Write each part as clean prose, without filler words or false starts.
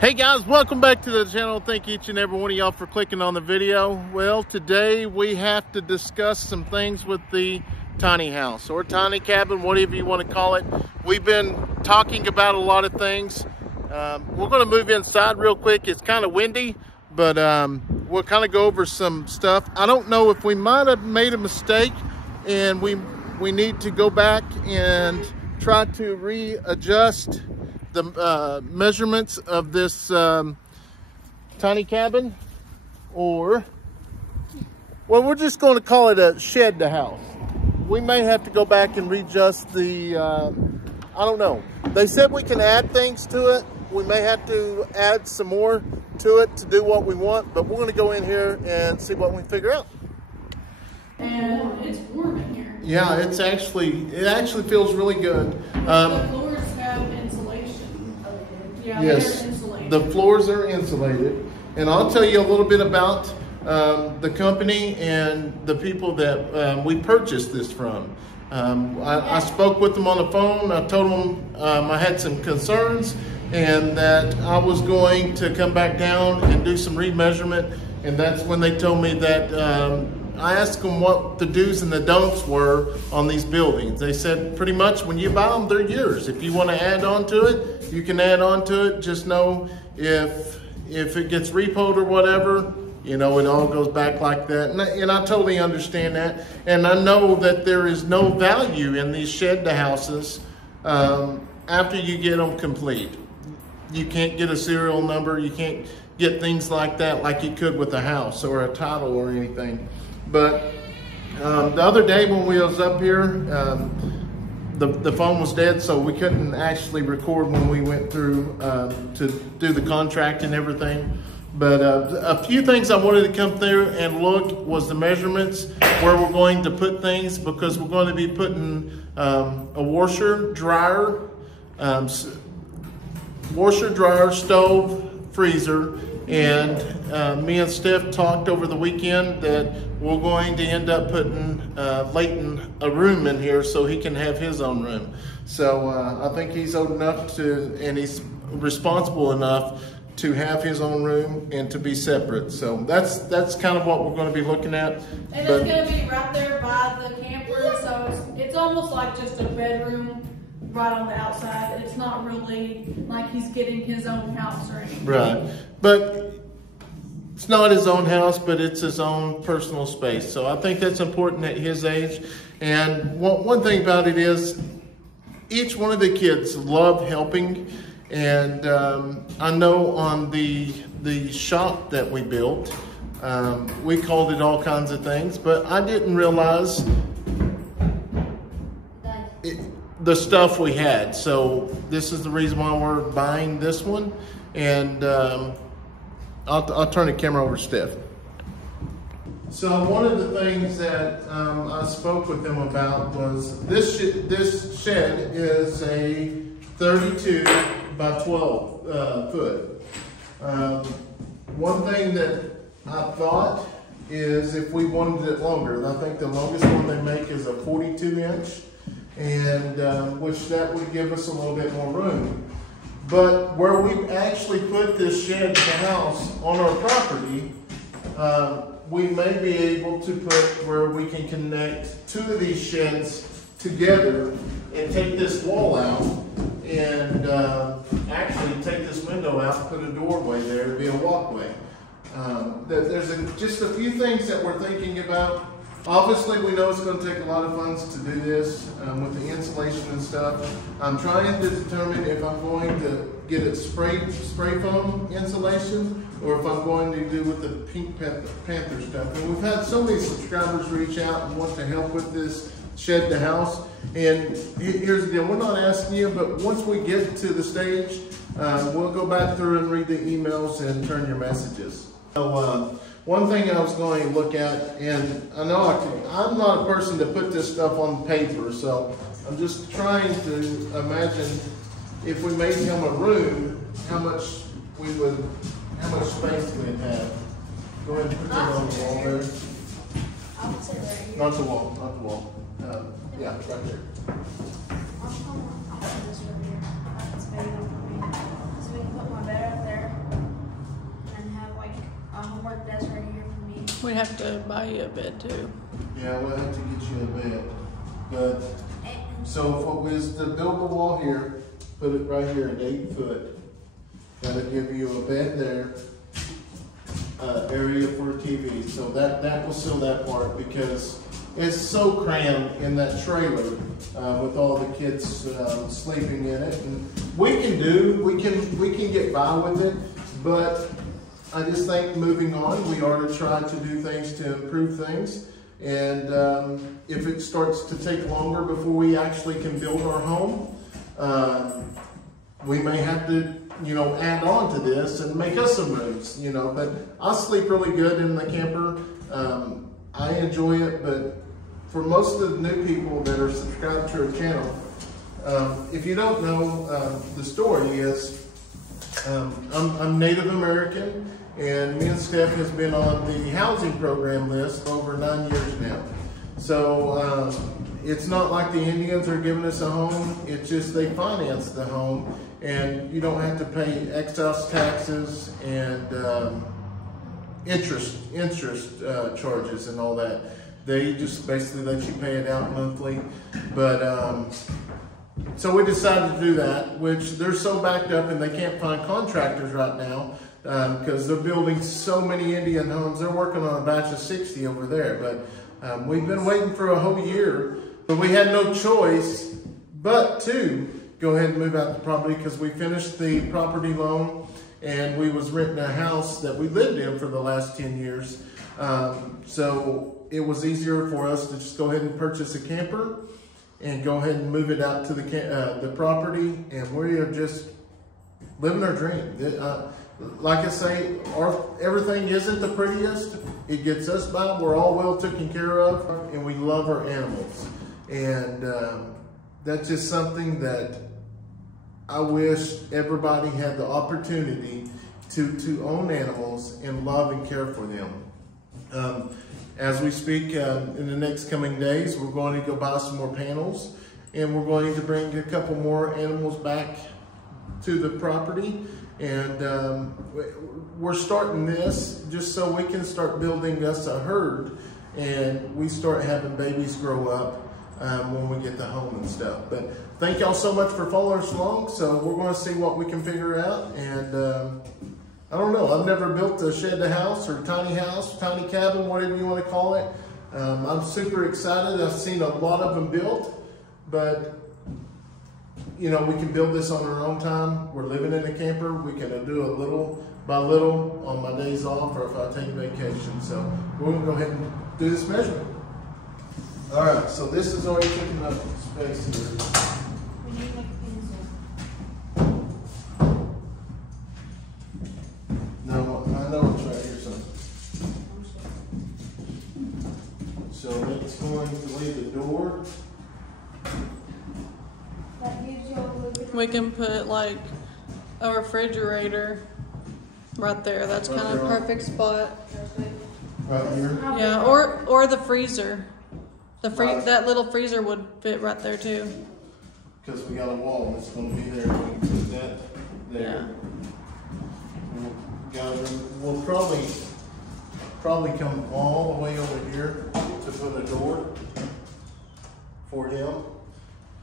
Hey guys, welcome back to the channel. Thank each and every one of y'all for clicking on the video. Well, today we have to discuss some things with the tiny house or tiny cabin, whatever you want to call it. We've been talking about a lot of things. We're going to move inside real quick. It's kind of windy, but we'll kind of go over some stuff. I don't know if we might have made a mistake and we need to go back and try to readjust the measurements of this tiny cabin, or well, we're just going to call it a shed to house. We may have to go back and readjust the I don't know. They said we can add things to it. We may have to add some more to it to do what we want, but we're going to go in here and see what we figure out. And it's warm in here. Yeah, it actually feels really good. The floors have insulation. Yeah, yes, they're insulated. The floors are insulated. And I'll tell you a little bit about the company and the people that we purchased this from. I spoke with them on the phone. I told them I had some concerns and that I was going to come back down and do some remeasurement. And that's when they told me that I asked them what the do's and the don'ts were on these buildings. They said pretty much when you buy them, they're yours. If you want to add on to it, you can add on to it. Just know if it gets repoed or whatever, you know, it all goes back like that. And I totally understand that. And I know that there is no value in these shed to houses after you get them complete. You can't get a serial number. You can't get things like that like you could with a house or a title or anything. But the other day when we was up here, the phone was dead, so we couldn't actually record when we went through to do the contract and everything. But a few things I wanted to come through and look was the measurements, where we're going to put things, because we're going to be putting a washer, dryer, stove, freezer. And me and Steph talked over the weekend that we're going to end up putting Leighton a room in here so he can have his own room. So I think he's old enough to, and he's responsible enough to have his own room and to be separate. So that's kind of what we're going to be looking at. And it's going to be right there by the camper, so it's almost like just a bedroom right on the outside. It's not really like he's getting his own house or anything. Right. But it's not his own house, but it's his own personal space. So I think that's important at his age. And one thing about it is each one of the kids love helping. And I know on the shop that we built, we called it all kinds of things, but I didn't realize the stuff we had. So this is the reason why we're buying this one. And I'll turn the camera over to Steph. So one of the things that I spoke with them about was this shed is a 32 by 12 foot. One thing that I thought is if we wanted it longer, I think the longest one they make is a 42 inch. And which that would give us a little bit more room. But where we actually put this shed to house on our property, we may be able to put where we can connect two of these sheds together and take this wall out and actually take this window out and put a doorway there to be a walkway. There's just a few things that we're thinking about. Obviously, we know it's going to take a lot of funds to do this with the insulation and stuff. I'm trying to determine if I'm going to get it spray foam insulation or if I'm going to do with the Pink Panther stuff. And we've had so many subscribers reach out and want to help with this shed to house. And here's the deal, we're not asking you, but once we get to the stage, we'll go back through and read the emails and turn your messages. So, one thing I was going to look at, and I know I'm not a person to put this stuff on paper, so I'm just trying to imagine if we made him a room, how much space we'd have. Go ahead and put that on the wall there. I would say right here. Not the wall, not the wall. Yeah, right there. I'll put this over here. That's big enough for me. So we can put my bed up there. We'd have to buy you a bed too. Yeah, we'll have to get you a bed. But, so if it was to build the wall here, put it right here at 8 foot. That'll give you a bed there, area for a TV. So that will seal that part because it's so crammed in that trailer with all the kids sleeping in it. And we can get by with it, but I just think moving on, we ought to try to do things to improve things. And if it starts to take longer before we actually can build our home, we may have to, you know, add on to this and make us some moves, you know. But I sleep really good in the camper. I enjoy it, but for most of the new people that are subscribed to our channel, if you don't know, the story is, I'm Native American, and me and Steph has been on the housing program list for over 9 years now. So it's not like the Indians are giving us a home, it's just they finance the home, and you don't have to pay excise taxes and interest charges and all that. They just basically let you pay it out monthly. But so we decided to do that, which they're so backed up and they can't find contractors right now because they're building so many Indian homes. They're working on a batch of 60 over there. But we've been waiting for a whole year, but we had no choice but to go ahead and move out the property because we finished the property loan and we was renting a house that we lived in for the last 10 years. So it was easier for us to just go ahead and purchase a camper and go ahead and move it out to the property, and we are just living our dream. Like I say, everything isn't the prettiest. It gets us by. We're all well taken care of, and we love our animals. And that's just something that I wish everybody had the opportunity to own animals and love and care for them. As we speak, in the next coming days, we're going to go buy some more panels, and we're going to bring a couple more animals back to the property. And we're starting this just so we can start building us a herd, and we start having babies grow up when we get the home and stuff. But thank y'all so much for following us along. So we're going to see what we can figure out. And I don't know, I've never built a shed house, tiny cabin, whatever you want to call it. I'm super excited. I've seen a lot of them built, but you know, we can build this on our own time. We're living in a camper. We can do a little by little on my days off or if I take vacation. So we're gonna go ahead and do this measurement. All right, so this is already taking up space here. We need like No, I know it's right here, son. So that's going to leave the door. We can put like a refrigerator right there. That's kind of a perfect spot. Right here? Yeah, or the freezer. That little freezer would fit right there too. Because we got a wall that's going to be there. We can put that there. Yeah. We'll probably come all the way over here to put a door for him.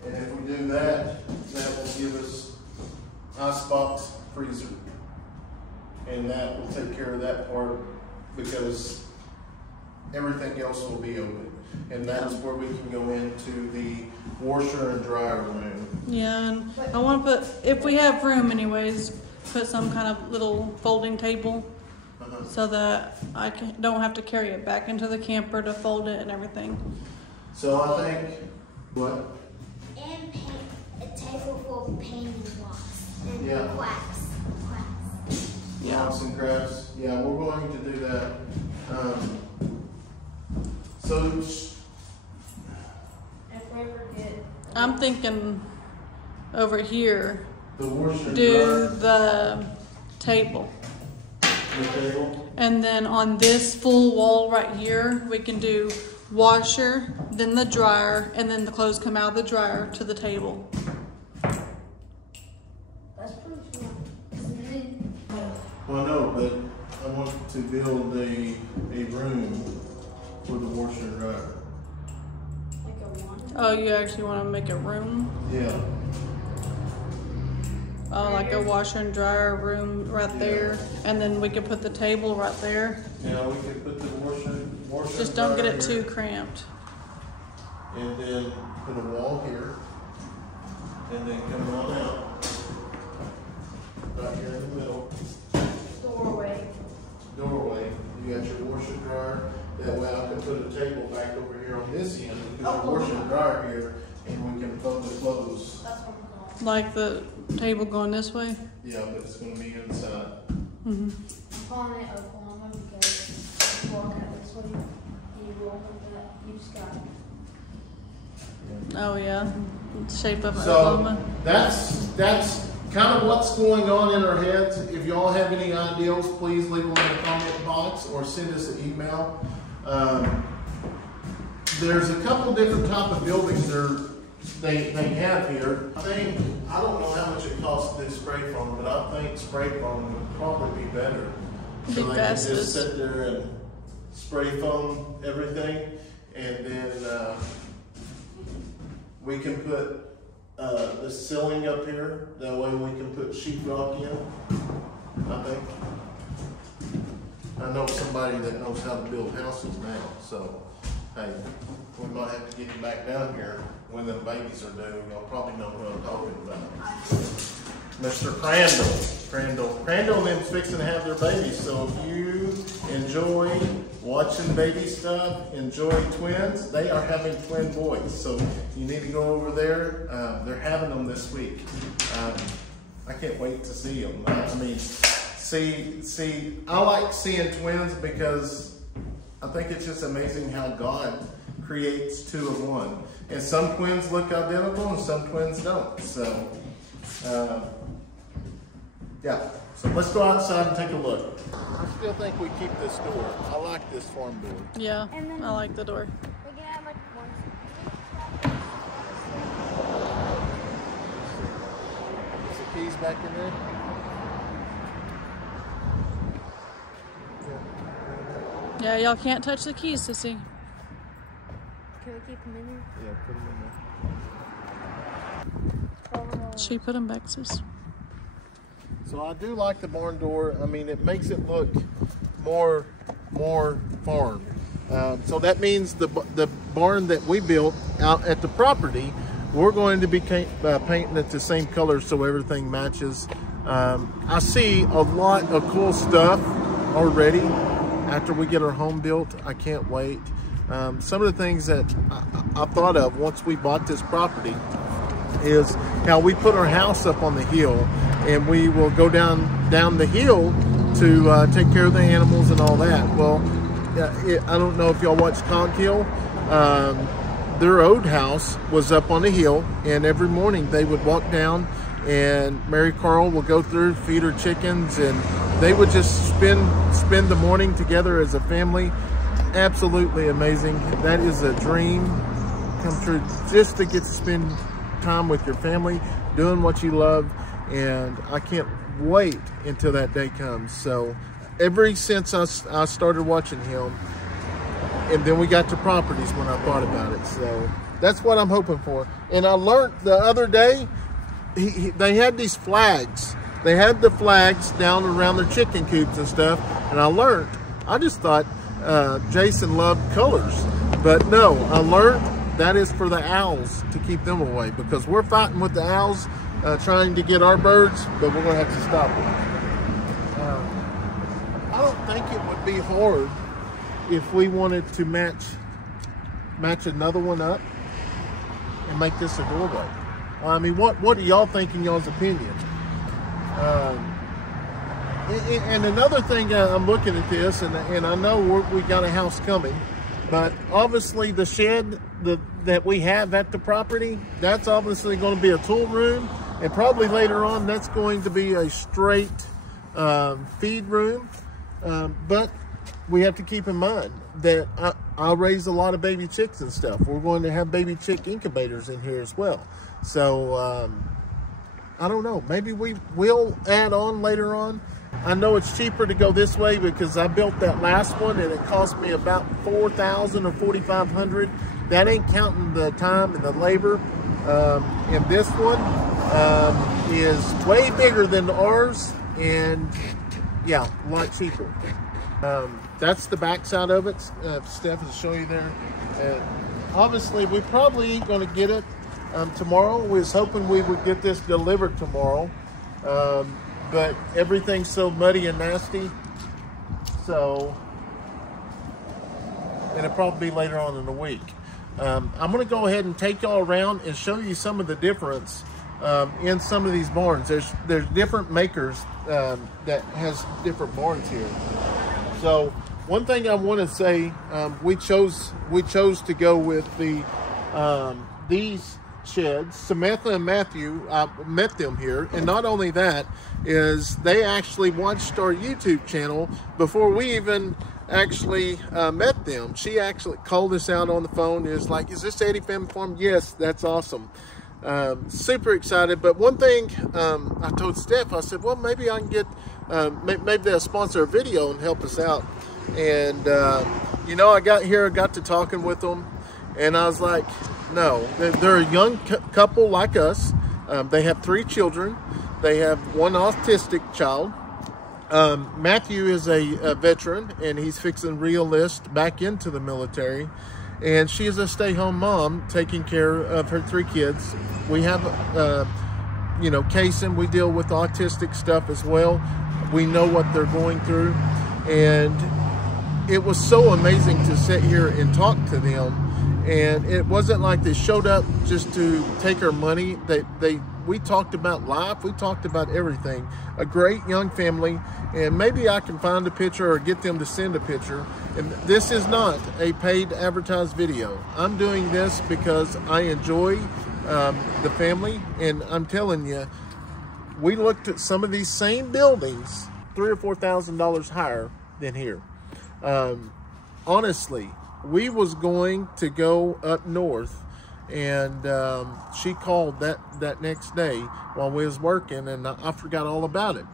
And if we do that, that will give us icebox freezer. And that will take care of that part because everything else will be open. And that's where we can go into the washer and dryer room. Yeah, and I want to put, if we have room anyways, put some kind of little folding table so that I don't have to carry it back into the camper to fold it and everything. So I think, what? And paint a table full of painting blocks and crafts. Yeah. Blocks and crafts. Yeah, we're going to do that. So if we ever get, I'm thinking over here, the washer do the table. The table. And then on this full wall right here, we can do washer, then the dryer, and then the clothes come out of the dryer to the table. that's pretty smart. Well, no, but I want to build a room for the washer and dryer. Like a one? Oh, you actually want to make a room? Yeah. Oh, like a washer and dryer room right there, and then we could put the table right there. Yeah, we could put the washer Just and don't get dryer it here, too cramped. and then put a wall here, and then come on out right here in the middle. Doorway. You got your washer and dryer. That way I can put a table back over here on this end, and put your washer and dryer here, and we can fold the clothes. That's what I'm calling. Like the table going this way? Yeah, but it's gonna be inside. Mm-hmm. I'm calling it Oklahoma because you walk out this way, you roll like that, you just got Oh yeah, shape of So Oklahoma. that's kind of what's going on in our heads. If y'all have any ideas, please leave them in the comment box or send us an email. There's a couple different type of buildings they have here. I don't know how much it costs to do spray foam, but I think spray foam would probably be better. So they can just sit there and spray foam everything, and then we can put the ceiling up here. That way we can put sheetrock in, I think. I know somebody that knows how to build houses now, so hey, we might have to get you back down here when the babies are due. Y'all probably know what I'm talking about. Mr. Crandall and them's fixing to have their babies, so if you enjoy watching baby stuff, enjoy twins, they are having twin boys, so you need to go over there. They're having them this week. I can't wait to see them. I mean, I like seeing twins because I think it's just amazing how God creates two of one. And some twins look identical and some twins don't. So, yeah. So let's go outside and take a look. I still think we keep this door. I like this farm door. Yeah, I like the door. We can have like one. Is the keys back in there? Yeah, y'all can't touch the keys, sissy. Can we keep them in there? Yeah, put them in there. She put them back, sis. So I do like the barn door. I mean, it makes it look more farm. So that means the barn that we built out at the property, we're going to be painting it the same color so everything matches. I see a lot of cool stuff already after we get our home built. I can't wait. Some of the things that I thought of once we bought this property is how we put our house up on the hill, and we will go down the hill to take care of the animals and all that. Well, I don't know if y'all watch Conk Hill. Their old house was up on the hill, and every morning they would walk down, and Mary Carl will go through, feed her chickens, and they would just spend the morning together as a family. Absolutely amazing. That is a dream come true, just to get to spend time with your family, doing what you love, and I can't wait until that day comes. So ever since I started watching him, and then we got to properties when I thought about it. So that's what I'm hoping for. And I learned the other day, they had these flags. They had the flags down around their chicken coops and stuff, and I just thought Jason loved colors, but no, I learned that is for the owls, to keep them away, because we're fighting with the owls trying to get our birds, but we're gonna have to stop it. I don't think it would be hard if we wanted to match another one up and make this a doorway. I mean, what are y'all thinking, y'all's opinion? And another thing, I'm looking at this, and I know we got a house coming, but obviously the shed that we have at the property, that's obviously going to be a tool room, and probably later on that's going to be a straight feed room. But we have to keep in mind that I raise a lot of baby chicks and stuff. We're going to have baby chick incubators in here as well. So I don't know, maybe we will add on later on. I know it's cheaper to go this way because I built that last one and it cost me about $4,000 or $4,500. That ain't counting the time and the labor. And this one is way bigger than ours, and yeah, a lot cheaper. That's the back side of it. Steph will show you there. Obviously, we probably ain't going to get it tomorrow. We was hoping we would get this delivered tomorrow, but everything's so muddy and nasty. So, and it'll probably be later on in the week. I'm going to go ahead and take y'all around and show you some of the difference in some of these barns. There's different makers that has different barns here. So one thing I want to say, we chose to go with the these sheds. Samantha and Matthew, I met them here, and not only that is they actually watched our YouTube channel before we even actually met them. She actually called us out on the phone. Is like, is this Eddy Family Farm? Yes, that's awesome. Super excited. But one thing I told Steph, I said, well, maybe I can get maybe they'll sponsor a video and help us out. And you know, I got to talking with them, and I was like, no, they're a young couple like us. They have 3 children. They have 1 autistic child. Matthew is a veteran, and he's fixing to re-enlist back into the military. And she is a stay-home mom taking care of her 3 kids. We have, you know, Kayson, we deal with autistic stuff as well. We know what they're going through. And it was so amazing to sit here and talk to them. And it wasn't like they showed up just to take our money. We talked about life. We talked about everything. A great young family. And maybe I can find a picture or get them to send a picture. And this is not a paid advertised video. I'm doing this because I enjoy the family. And I'm telling you, we looked at some of these same buildings, $3,000 or $4,000 higher than here. Honestly, we was going to go up north, and she called that next day while we was working, and I forgot all about it.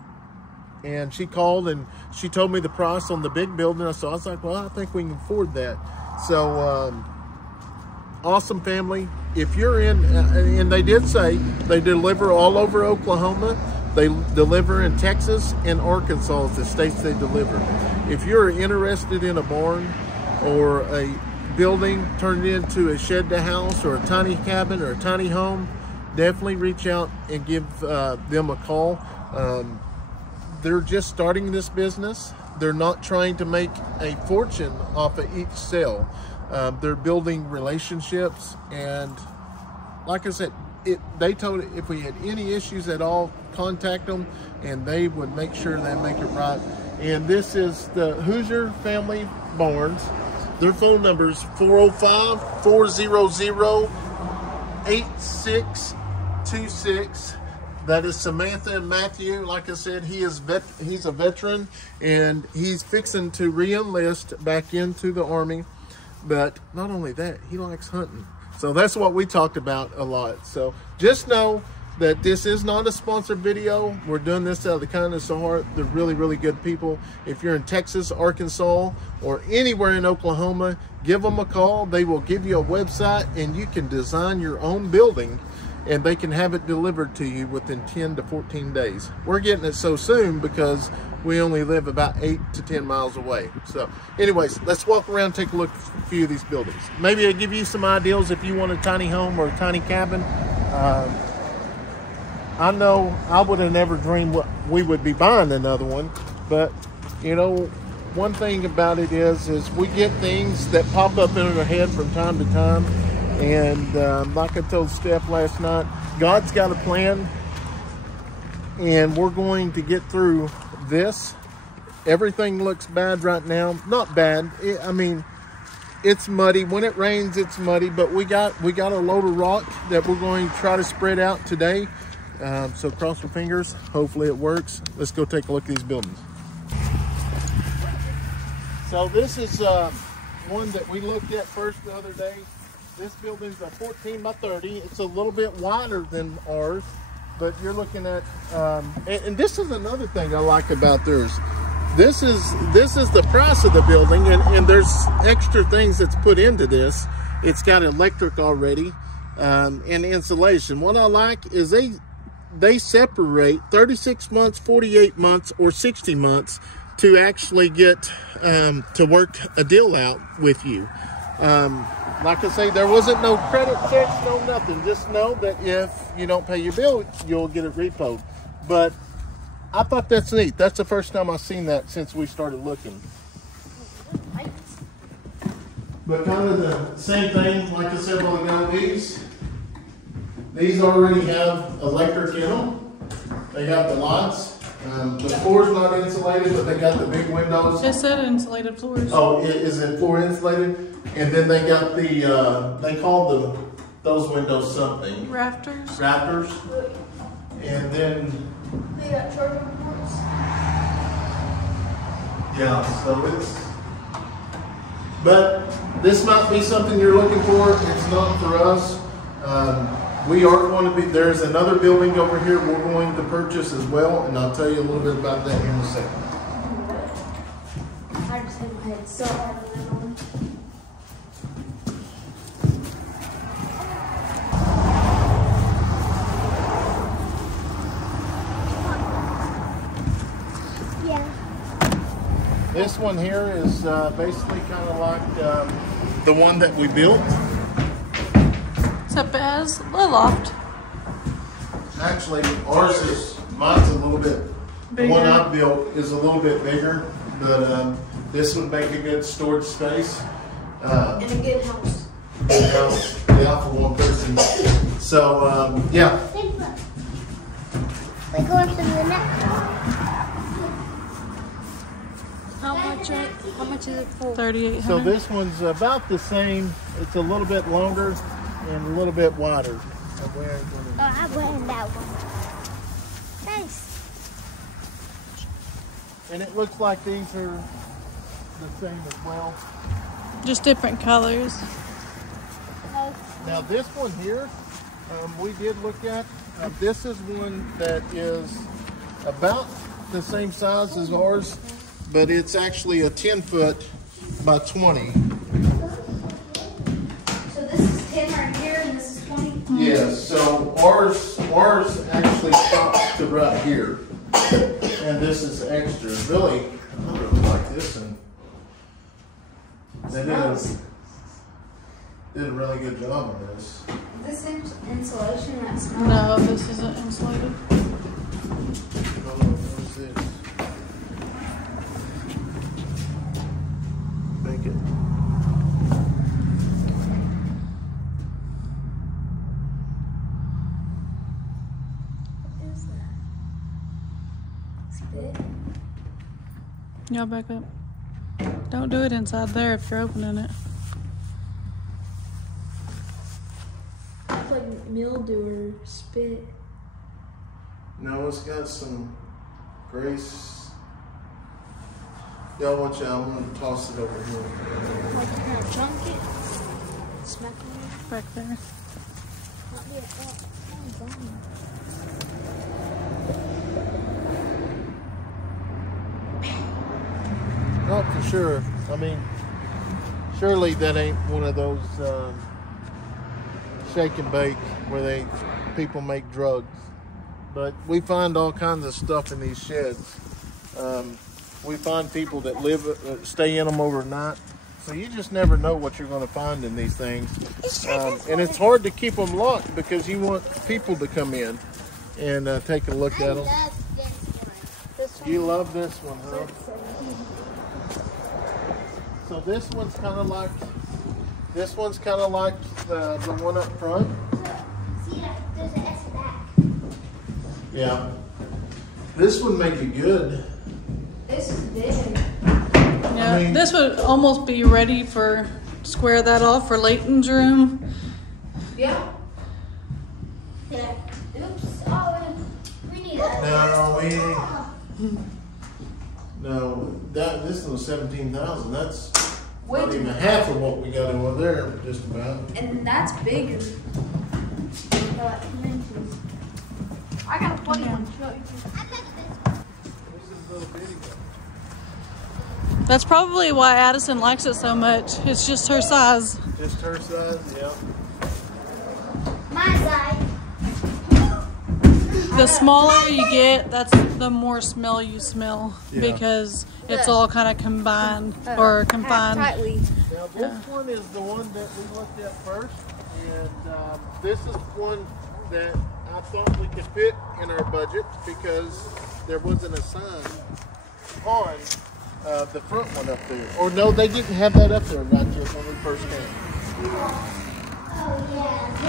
And she called and she told me the price on the big building. So I was like, well, I think we can afford that. So awesome family. If you're in, and they did say they deliver all over Oklahoma. They deliver in Texas and Arkansas as the states they deliver. If you're interested in a barn or a building turned into a shed to house or a tiny cabin or a tiny home, definitely reach out and give them a call. They're just starting this business. They're not trying to make a fortune off of each sale. They're building relationships, and like I said, they told if we had any issues at all, contact them and they would make sure they make it right. And this is the Hoosier Family Barns. Their phone number is 405-400-8626. That is Samantha and Matthew. Like I said, he's a veteran, and he's fixing to re-enlist back into the Army. But not only that, he likes hunting. So that's what we talked about a lot. So just know that this is not a sponsored video. We're doing this out of the kindness of heart. They're really, really good people. If you're in Texas, Arkansas, or anywhere in Oklahoma, give them a call. They will give you a website, and you can design your own building, and they can have it delivered to you within 10 to 14 days. We're getting it so soon because we only live about 8 to 10 miles away. So anyways, let's walk around and take a look at a few of these buildings. Maybe I'll give you some ideas if you want a tiny home or a tiny cabin. I know I would have never dreamed we would be buying another one, but you know, one thing about it is we get things that pop up in our head from time to time. And like I told Steph last night, God's got a plan, and we're going to get through this. Everything looks bad right now. Not bad. I mean, it's muddy. When it rains, it's muddy. But we got a load of rock that we're going to try to spread out today. So cross your fingers. Hopefully it works. Let's go take a look at these buildings. So this is one that we looked at first the other day. This building's a 14 by 30. It's a little bit wider than ours. but you're looking at, and this is another thing I like about theirs. This is the price of the building, and there's extra things that's put into this. It's got electric already, and insulation. What I like is they separate 36 months, 48 months, or 60 months to actually get to work a deal out with you. Like I say, there wasn't no credit checks, no nothing. Just know that if you don't pay your bill, you'll get it repoed. But I thought that's neat. That's the first time I've seen that since we started looking. But kind of the same thing, like I said, while ago, these already have electric in them. They got the lights. The floor's not insulated, but they got the big windows. It said insulated floors. Oh, is it floor insulated? And then they got the, they called those windows something. Rafters. Rafters. And then... They got charging ports. Yeah, so it's... But this might be something you're looking for. It's not for us. We are going to be, there's another building over here we're going to purchase as well, and I'll tell you a little bit about that here in a second. I just hit my head so hard on that one. Yeah. This one here is basically kind of like the one that we built. Except it has a loft. Actually, mine's a little bit, Bigger. the one I built is a little bit bigger, but this would make a good storage space. In a good house. Yeah, for one person. So, yeah. We're going to the next one. How much is it for? $3,800. So this one's about the same. It's a little bit longer and a little bit wider. Oh, I'm wearing that one. Nice. And it looks like these are the same as well. Just different colors. Now this one here, we did look at. This is one that is about the same size as ours, but it's actually a 10-foot by 20. So this is 10 right here, and this is 20? Yes, so ours actually stops to right here. And this is extra. Really, I really like this one. They did a really good job on this. Is this insulation that smells? No, this isn't insulated. What is this? Make it. What is that? Spit? Y'all back up. Don't do it inside there if you're opening it. It's like mildew or spit. No, it's got some grace. Y'all watch out, I'm gonna toss it over here. Like you're gonna chunk it? Smack it? Back there. Not for sure. I mean, surely that ain't one of those shake and bake where people make drugs. But we find all kinds of stuff in these sheds. We find people that stay in them overnight. So you just never know what you're going to find in these things. And it's hard to keep them locked because you want people to come in and take a look at them. I love this one. You love this one, huh? So this one's kind of like the one up front. See, there's an S back. Yeah. This would make it good. This is big. Yeah, I mean- this would almost be ready for square that off for Leighton's room. Yeah. Yeah. Oops. Oh, we need a... No, this was 17,000. That's Wait. not even half of what we got over there, just about. And that's bigger. I got a funny one. That's probably why Addison likes it so much. It's just her size. Just her size, yeah. My size. The smaller you get, that's the more smell you smell because it's all kind of combined or confined. Tightly. Now this one is the one that we looked at first, and this is one that I thought we could fit in our budget because there wasn't a sign on the front one up there. Or no, they didn't have that up there right just when we first came.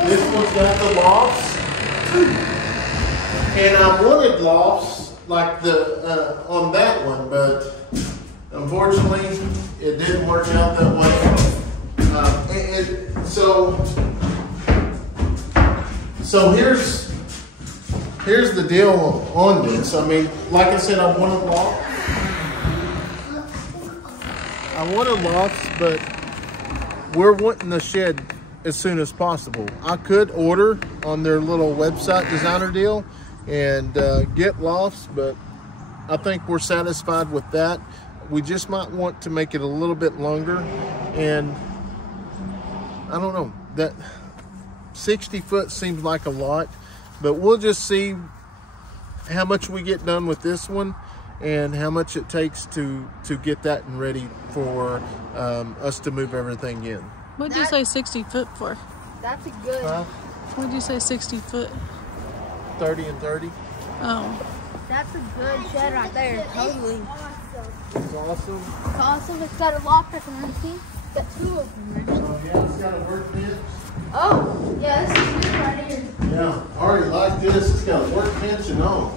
This one's got the lofts. And I wanted lofts like the on that one, but unfortunately it didn't work out that way. So here's the deal on this. I mean, like I said, I wanted lofts, but we're wanting the shed as soon as possible. I could order on their little website designer deal and get lofts, but I think we're satisfied with that. We just might want to make it a little bit longer, and I don't know, that 60 foot seems like a lot, but we'll just see how much we get done with this one and how much it takes to get that and ready for us to move everything in. What did you say 60 foot for? That's a good. What did you say 60 foot? 30 and 30. Oh. That's a good shed right there. Totally. It's awesome. It's awesome. It's got a lock I can see. It's got two of them. So yeah, it's got a workbench. Oh, yeah, this is good right here. Yeah, I already like this. It's got a workbench and all.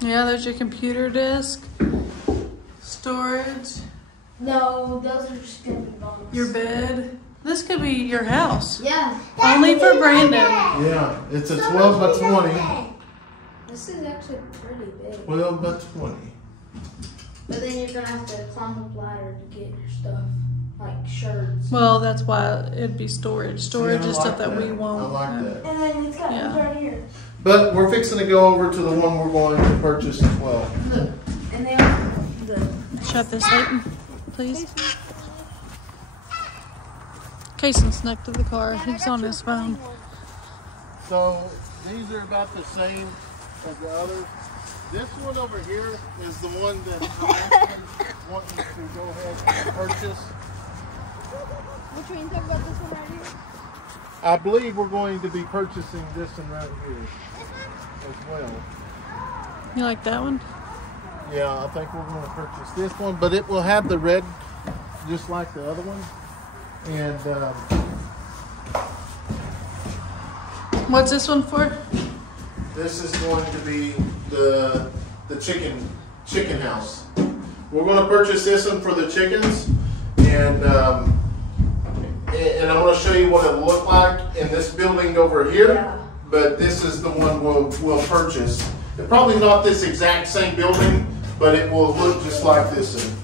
Yeah, there's your computer desk, storage, No, those are just gonna be bones. your bed. This could be your house. Yeah. Only for Brandon. Yeah, it's a 12 by 20. This is actually pretty big. 12 by 20. But then you're gonna have to climb up ladder to get your stuff, like shirts. Well, that's why it'd be storage. Storage See, I is like stuff that we won't. I like that. And then it's got Yeah. right here. But we're fixing to go over to the one we're going to purchase as well. Look, and then the. Shut this, Leighton, please. Kayson snuck to the car. He's on his phone. So these are about the same as the others. This one over here is the one that I'm wanting to go ahead and purchase. Which one you talking about? This one right here? I believe we're going to be purchasing this one right here as well. You like that one? Yeah, I think we're going to purchase this one, but it will have the red just like the other one. And What's this one for? this is going to be the chicken house. We're going to purchase this one for the chickens, and I'm going to show you what it will look like in this building over here. Yeah. But this is the one we'll purchase. It's probably not this exact same building, but it will look just like this one.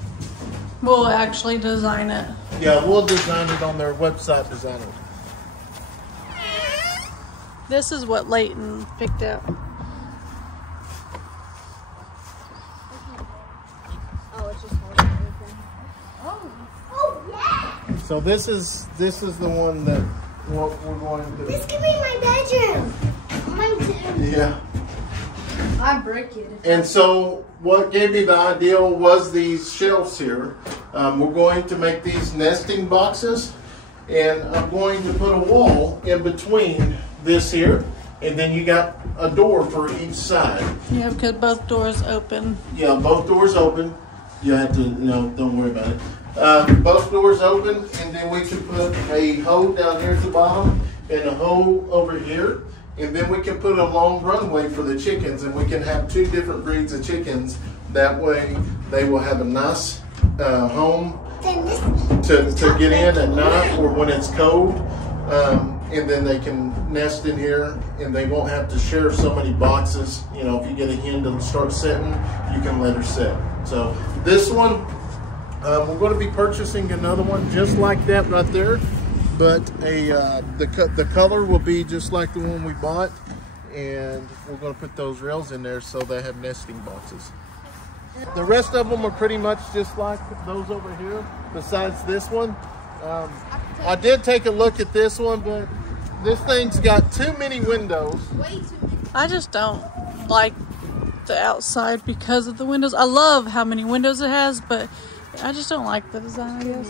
We'll actually design it. Yeah, we'll design it on their website designer. This is what Leighton picked out. Oh, it's just holding everything. Oh, yeah. So this is the one that what we're going to do. This could be my bedroom. Mine too. Yeah. I break it. And so what gave me the idea was these shelves here. We're going to make these nesting boxes, and I'm going to put a wall in between this here, and then you got a door for each side. Yeah, because both doors open. Yeah, both doors open. You have to, no, don't worry about it. Both doors open, and then we can put a hole down here at the bottom and a hole over here. And then we can put a long runway for the chickens, and we can have two different breeds of chickens. That way they will have a nice home to get in at night or when it's cold. And then they can nest in here, and they won't have to share so many boxes. You know, if you get a hen to start setting, you can let her set. So this one, we're going to be purchasing another one just like that right there. But the color will be just like the one we bought, and we're going to put those rails in there so they have nesting boxes. The rest of them are pretty much just like those over here, besides this one. I did take a look at this one, but this thing's got too many windows. Way too many. I just don't like the outside because of the windows. I love how many windows it has, but I just don't like the design, I guess.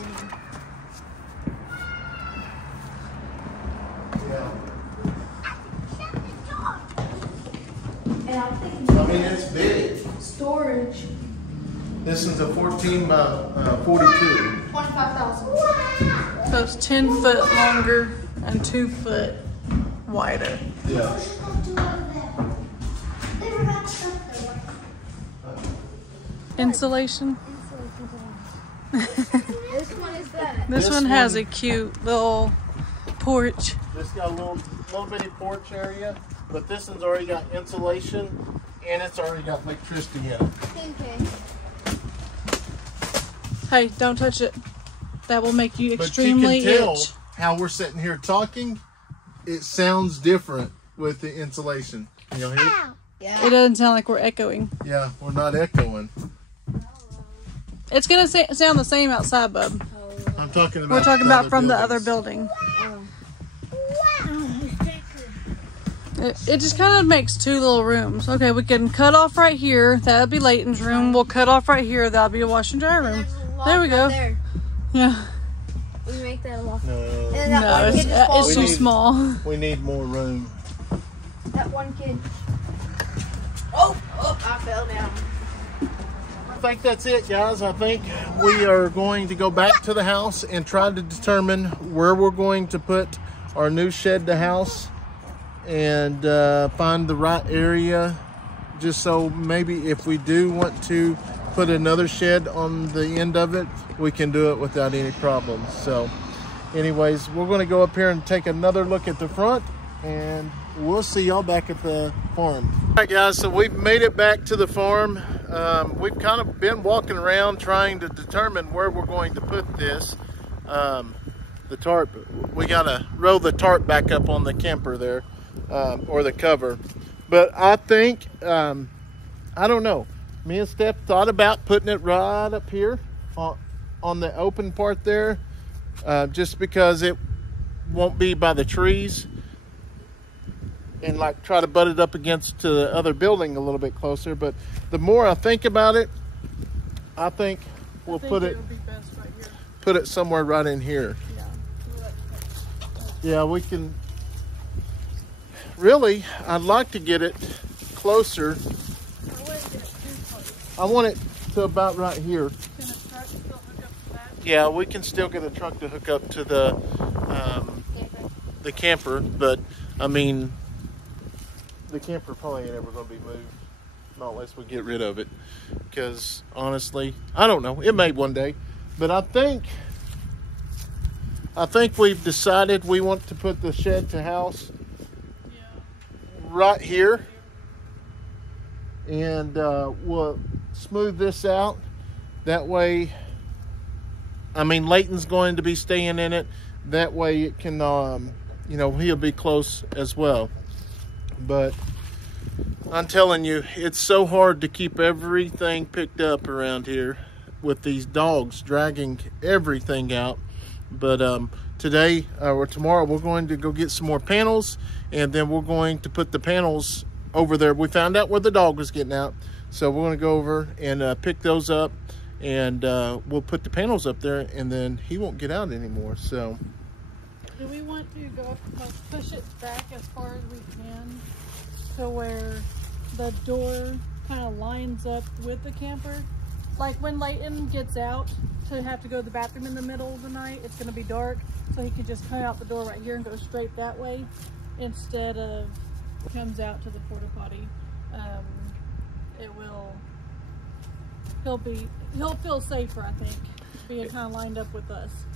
I mean, it's big. Storage. This is a 14 by 42. 25,000. So it's 10 foot longer and 2 foot wider. Yeah. Insulation. This one is that. This one has a cute little porch. This got a little bitty porch area, but this one's already got insulation and it's already got electricity in it. Okay. Hey, don't touch it. That will make you But extremely you can tell itch. how we're sitting here talking. It sounds different with the insulation. Can you hear it? Yeah. It doesn't sound like we're echoing. Yeah, we're not echoing. It's gonna sound the same outside, bub. I'm talking about. We're talking about from the buildings. other building. Wow. It just kind of makes two little rooms. Okay, we can cut off right here. That'll be Leighton's room. We'll cut off right here. That'll be a wash and dry room. There we go. There. Yeah. We make that a loft. No, And that No, one kid just falls it's too We need- small. we need more room. That one kid. Oh, I fell down. I think that's it, guys. I think we are going to go back to the house and try to determine where we're going to put our new shed to house and find the right area, just so maybe if we do want to put another shed on the end of it, we can do it without any problems. So anyways, we're going to go up here and take another look at the front, and we'll see y'all back at the farm. All right, guys, so we've made it back to the farm. We've kind of been walking around trying to determine where we're going to put this. The tarp, we gotta roll the tarp back up on the camper there, or the cover. But I think, I don't know. Me and Steph thought about putting it right up here on the open part there, just because it won't be by the trees, and like try to butt it up against to the other building a little bit closer. But the more I think about it, I think we'll put it somewhere right in here. Yeah, we can. Really, I'd like to get it closer. I want it to about right here. Yeah, we can still get a truck to hook up to the camper, but I mean, the camper probably ain't ever going to be moved, not unless we get rid of it. Because honestly, I don't know. It may one day, but I think we've decided we want to put the shed to house right here, and we'll smooth this out. That way, I mean, Leighton's going to be staying in it. That way it can, you know, he'll be close as well. But I'm telling you, it's so hard to keep everything picked up around here with these dogs dragging everything out. But today or tomorrow, we're going to go get some more panels, and then we're going to put the panels over there. We found out where the dog was getting out, so we're going to go over and pick those up, and we'll put the panels up there, and then he won't get out anymore. So do we want to go like push it back as far as we can to where the door kind of lines up with the camper? Like when Leighton gets out to have to go to the bathroom in the middle of the night, it's going to be dark, so he can just come out the door right here and go straight that way instead of comes out to the porta potty. He'll feel safer, I think, being kind of lined up with us.